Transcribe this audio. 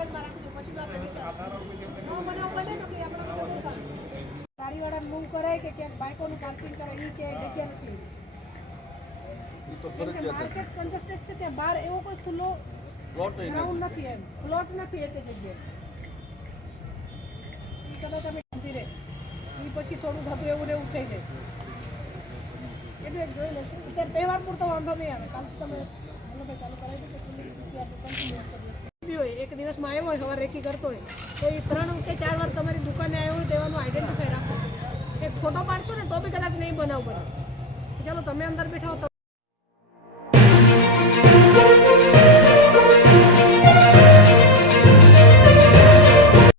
મગજમાં રાખજો પછી આપણે વિચાર બનાવ બને ને કે આપણે ગાડીવાળા મૂવ કરે કે ક્યાંક બાઇકોનું પાર્કિંગ કરે એ કે જગ્યા નથી માર્કેટ કન્જેસ્ટેડ છે ત્યાં બહાર એવો કોઈ ખુલ્લો ગ્રાઉન્ડ નથી એમ પ્લોટ નથી એ જગ્યાએ કદાચ અમે ગમતી રહે એ પછી થોડું થતું એવું ને એવું થઈ જાય એટલે જોઈ લઈશું અત્યારે તહેવાર પૂરતો વાંધો નહીં આવે કાલ તમે ચાલુ કરાવી દો પછી આપણે કન્ટિન્યુ હોય એક દિવસમાં આવ્યો હોય સવારે રેકી કરતો હોય તો એ 3 કે 4 વાર તમારી દુકાને આવ્યો હોય તેવાનું આઈડેન્ટિફાઈ રાખો એક ફોટો પાડશો ને તો બી કદાચ નહીં બનાવ બને ચાલો તમે અંદર બેઠા હો